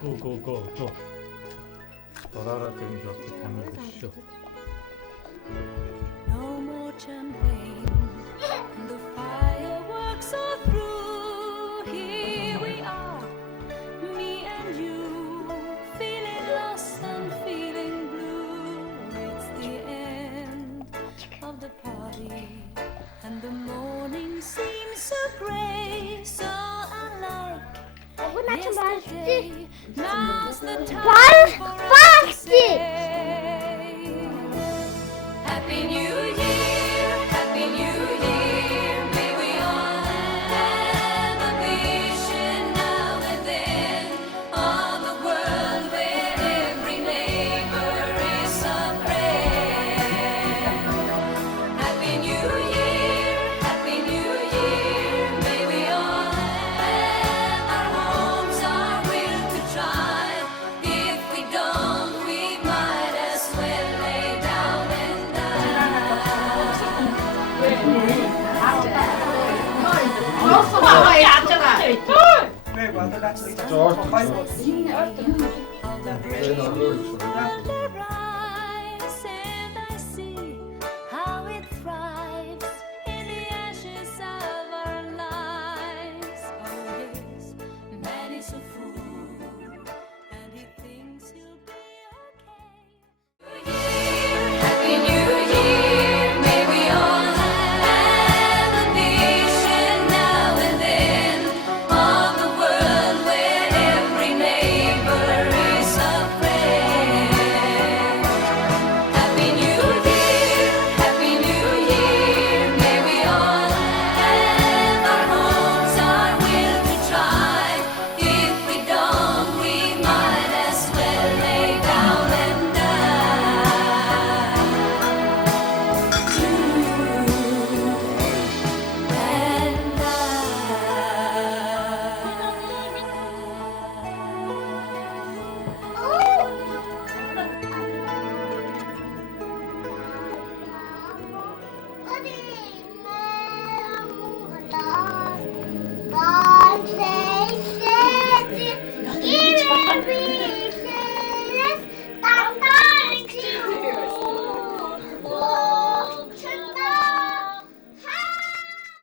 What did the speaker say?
고고고고 너라라 땡겨 그 담을 보시죠. No more champagne. The fireworks are through. Here we are, me and you, feeling lost and feeling blue. It's the end of the party, and the morning seems so grey, so unlike yesterday. Now's the time for us to say Happy New Year, Happy New Year. May we all have a vision now and then of a world where every neighbor is a friend. Happy New Year, Happy New Year. May we all have our homes, our will to try. If we don't, we might as well lay down and die. 저 All the